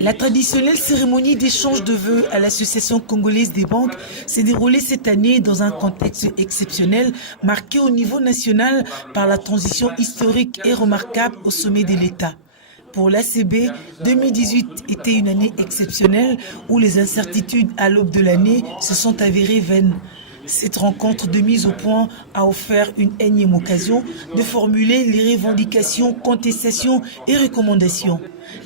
La traditionnelle cérémonie d'échange de vœux à l'Association congolaise des banques s'est déroulée cette année dans un contexte exceptionnel marqué au niveau national par la transition historique et remarquable au sommet de l'État. Pour l'ACB, 2018 était une année exceptionnelle où les incertitudes à l'aube de l'année se sont avérées vaines. Cette rencontre de mise au point a offert une énième occasion de formuler les revendications, contestations et recommandations.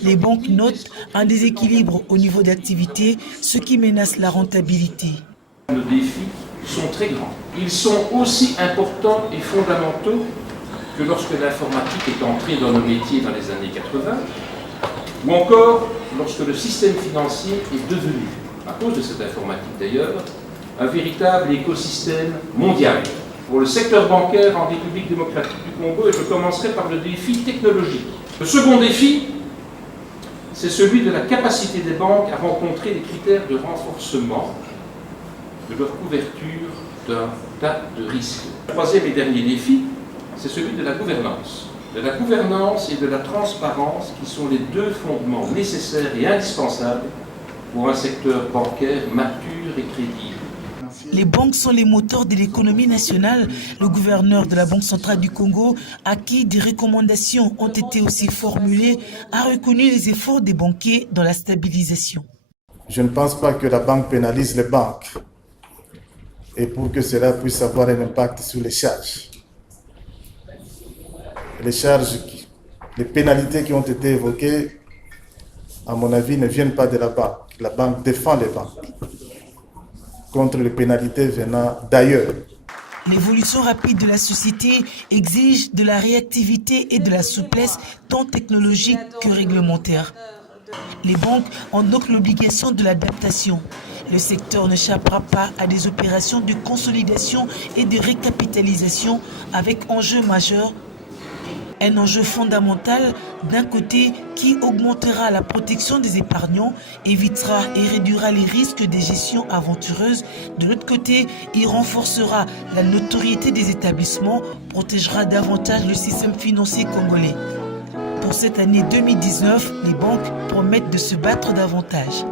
Les banques notent un déséquilibre au niveau d'activité, ce qui menace la rentabilité. Nos défis sont très grands. Ils sont aussi importants et fondamentaux que lorsque l'informatique est entrée dans nos métiers dans les années 80, ou encore lorsque le système financier est devenu, à cause de cette informatique d'ailleurs, un véritable écosystème mondial. Pour le secteur bancaire en République démocratique du Congo, et je commencerai par le défi technologique. Le second défi, c'est celui de la capacité des banques à rencontrer les critères de renforcement de leur couverture d'un tas de risques. Le troisième et dernier défi, c'est celui de la gouvernance. De la gouvernance et de la transparence qui sont les deux fondements nécessaires et indispensables pour un secteur bancaire mature et crédible. Les banques sont les moteurs de l'économie nationale. Le gouverneur de la Banque centrale du Congo, à qui des recommandations ont été aussi formulées, a reconnu les efforts des banquiers dans la stabilisation. Je ne pense pas que la banque pénalise les banques et pour que cela puisse avoir un impact sur les charges. Les pénalités qui ont été évoquées, à mon avis, ne viennent pas de la banque. La banque défend les banques contre les pénalités venant d'ailleurs. L'évolution rapide de la société exige de la réactivité et de la souplesse tant technologique que réglementaire. Les banques ont donc l'obligation de l'adaptation. Le secteur n'échappera pas à des opérations de consolidation et de récapitalisation avec enjeux majeurs. Un enjeu fondamental d'un côté qui augmentera la protection des épargnants, évitera et réduira les risques des gestions aventureuses. De l'autre côté, il renforcera la notoriété des établissements, protégera davantage le système financier congolais. Pour cette année 2019, les banques promettent de se battre davantage.